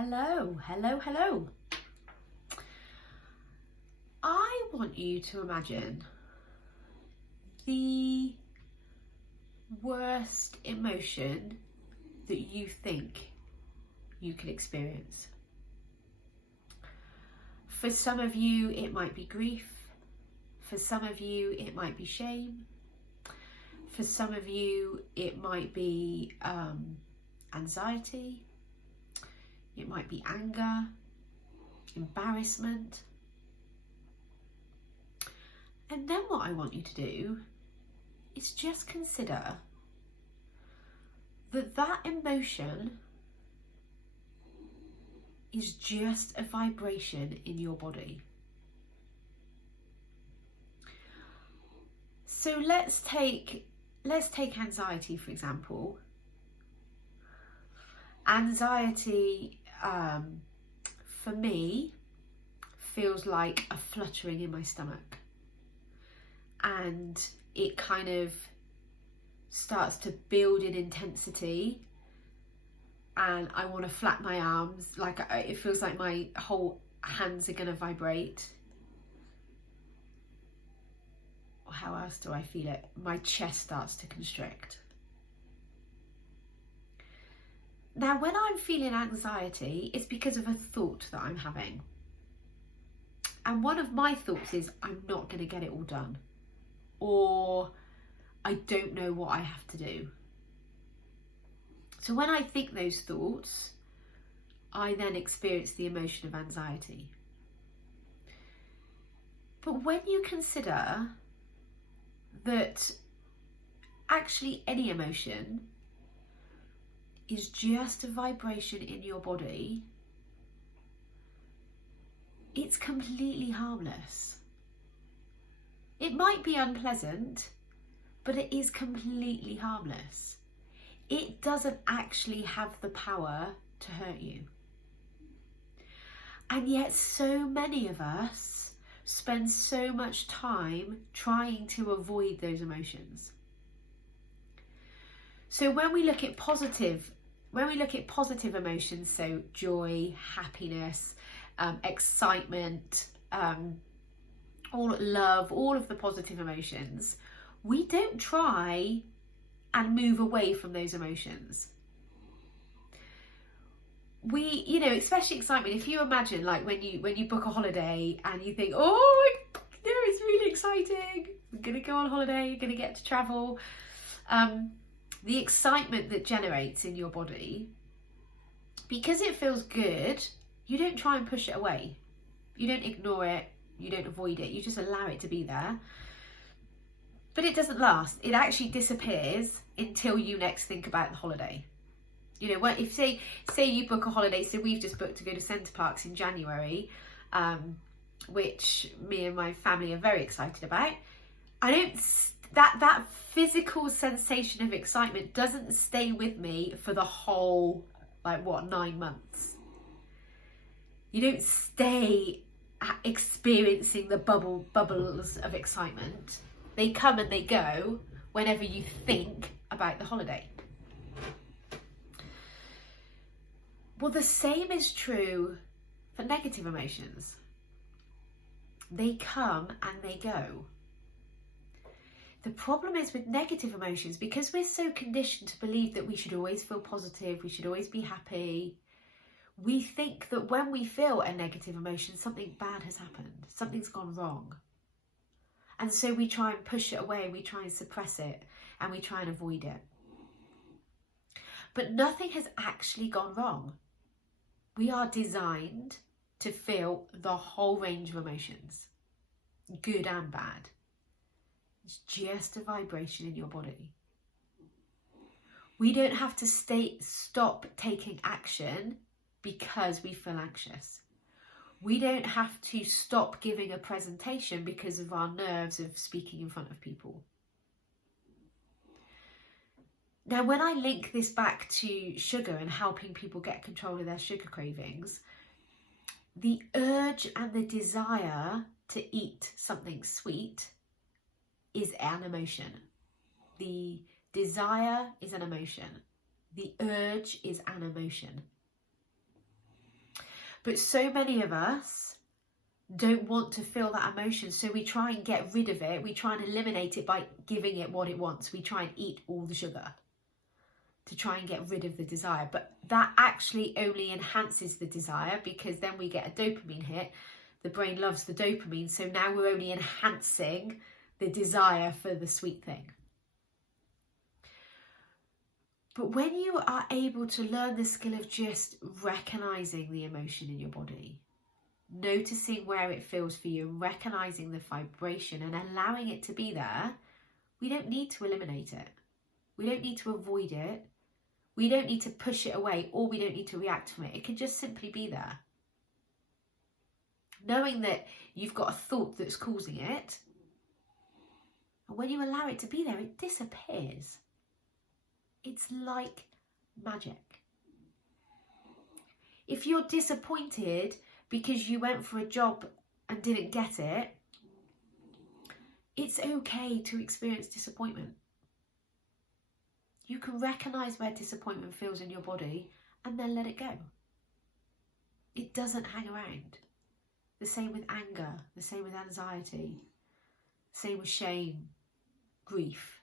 Hello. I want you to imagine the worst emotion that you think you can experience. For some of you, it might be grief. For some of you, it might be shame. For some of you, it might be anxiety. It might be anger, embarrassment. And then what I want you to do is just consider that emotion is just a vibration in your body. So let's take anxiety, for example. Anxiety, for me, feels like a fluttering in my stomach. And it kind of starts to build in intensity. And I want to flap my arms, like it feels like my whole hands are going to vibrate. How else do I feel it? My chest starts to constrict. Now, when I'm feeling anxiety, it's because of a thought that I'm having. And one of my thoughts is, I'm not going to get it all done. Or I don't know what I have to do. So when I think those thoughts, I then experience the emotion of anxiety. But when you consider that actually any emotion is just a vibration in your body, it's completely harmless. It might be unpleasant, but it is completely harmless. It doesn't actually have the power to hurt you. And yet so many of us spend so much time trying to avoid those emotions. So when we look at positive emotions, so joy, happiness, excitement, love, all of the positive emotions, we don't try and move away from those emotions. We, especially excitement, if you imagine like when you book a holiday and you think, oh, it's really exciting, we're gonna go on holiday, you're gonna get to travel, the excitement that generates in your body, because it feels good, you don't try and push it away. You don't ignore it, you don't avoid it, you just allow it to be there. But it doesn't last. It actually disappears until you next think about the holiday. If say you book a holiday, so we've just booked to go to Center Parcs in January, which me and my family are very excited about. That physical sensation of excitement doesn't stay with me for the whole 9 months. You don't stay experiencing the bubbles of excitement. They come and they go whenever you think about the holiday. Well, the same is true for negative emotions. They come and they go. The problem is with negative emotions, because we're so conditioned to believe that we should always feel positive, we should always be happy, we think that when we feel a negative emotion, something bad has happened, something's gone wrong. And so we try and push it away, we try and suppress it, and we try and avoid it. But nothing has actually gone wrong. We are designed to feel the whole range of emotions, good and bad. It's just a vibration in your body. We don't have to stop taking action because we feel anxious. We don't have to stop giving a presentation because of our nerves of speaking in front of people. Now, when I link this back to sugar and helping people get control of their sugar cravings, the urge and the desire to eat something sweet is an emotion. The desire is an emotion. The urge is an emotion. But so many of us don't want to feel that emotion, so we try and get rid of it. We try and eliminate it by giving it what it wants. We try and eat all the sugar to try and get rid of the desire, but that actually only enhances the desire, because then we get a dopamine hit. The brain loves the dopamine, so now we're only enhancing the desire for the sweet thing. But when you are able to learn the skill of just recognizing the emotion in your body, noticing where it feels for you, recognizing the vibration and allowing it to be there, we don't need to eliminate it. We don't need to avoid it. We don't need to push it away, or we don't need to react to it. It can just simply be there. Knowing that you've got a thought that's causing it, and when you allow it to be there, it disappears. It's like magic. If you're disappointed because you went for a job and didn't get it, it's okay to experience disappointment. You can recognise where disappointment feels in your body and then let it go. It doesn't hang around. The same with anger, the same with anxiety, same with shame, grief.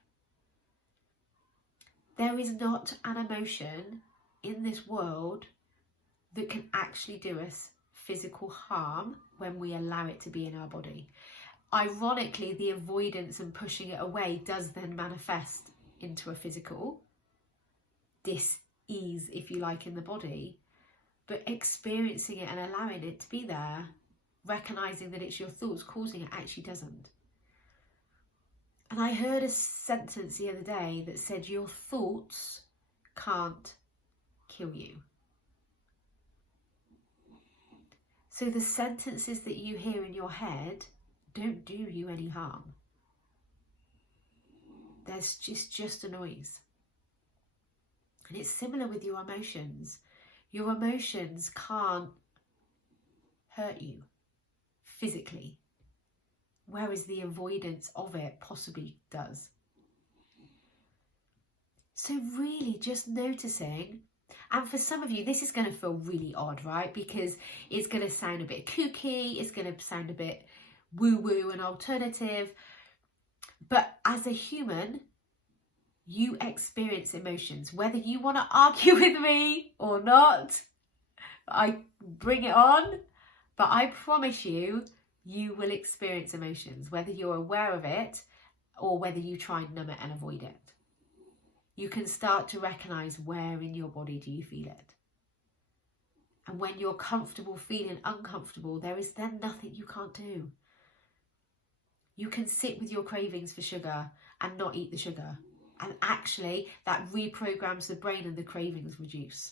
There is not an emotion in this world that can actually do us physical harm when we allow it to be in our body. Ironically, the avoidance and pushing it away does then manifest into a physical dis-ease, if you like, in the body. But experiencing it and allowing it to be there, recognising that it's your thoughts causing it, actually doesn't. And I heard a sentence the other day that said, your thoughts can't kill you. So the sentences that you hear in your head don't do you any harm. There's just a noise. And it's similar with your emotions. Your emotions can't hurt you physically, whereas the avoidance of it possibly does. So really just noticing, and for some of you this is going to feel really odd, right? Because it's going to sound a bit kooky, it's going to sound a bit woo-woo and alternative, but as a human, you experience emotions, whether you want to argue with me or not. I bring it on, but I promise you, you will experience emotions, whether you're aware of it or whether you try and numb it and avoid it. You can start to recognise where in your body do you feel it. And when you're comfortable feeling uncomfortable, there is then nothing you can't do. You can sit with your cravings for sugar and not eat the sugar. And actually, that reprograms the brain and the cravings reduce.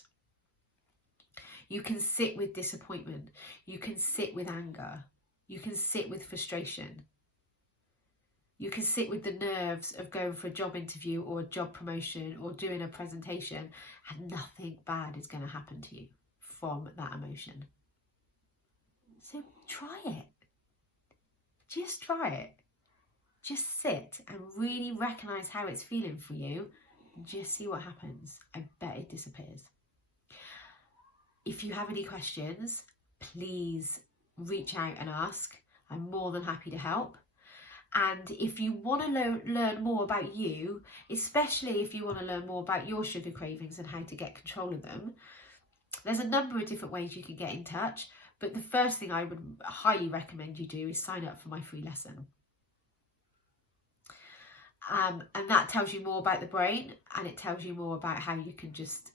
You can sit with disappointment. You can sit with anger. You can sit with frustration. You can sit with the nerves of going for a job interview or a job promotion or doing a presentation, and nothing bad is going to happen to you from that emotion. So try it. Just try it. Just sit and really recognise how it's feeling for you and just see what happens. I bet it disappears. If you have any questions, please reach out and ask. I'm more than happy to help. And if you want to learn more about you, especially if you want to learn more about your sugar cravings and how to get control of them, there's a number of different ways you can get in touch. But the first thing I would highly recommend you do is sign up for my free lesson. And that tells you more about the brain, and it tells you more about how you can just,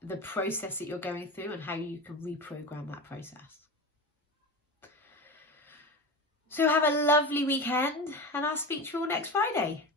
the process that you're going through and how you can reprogram that process. So have a lovely weekend, and I'll speak to you all next Friday.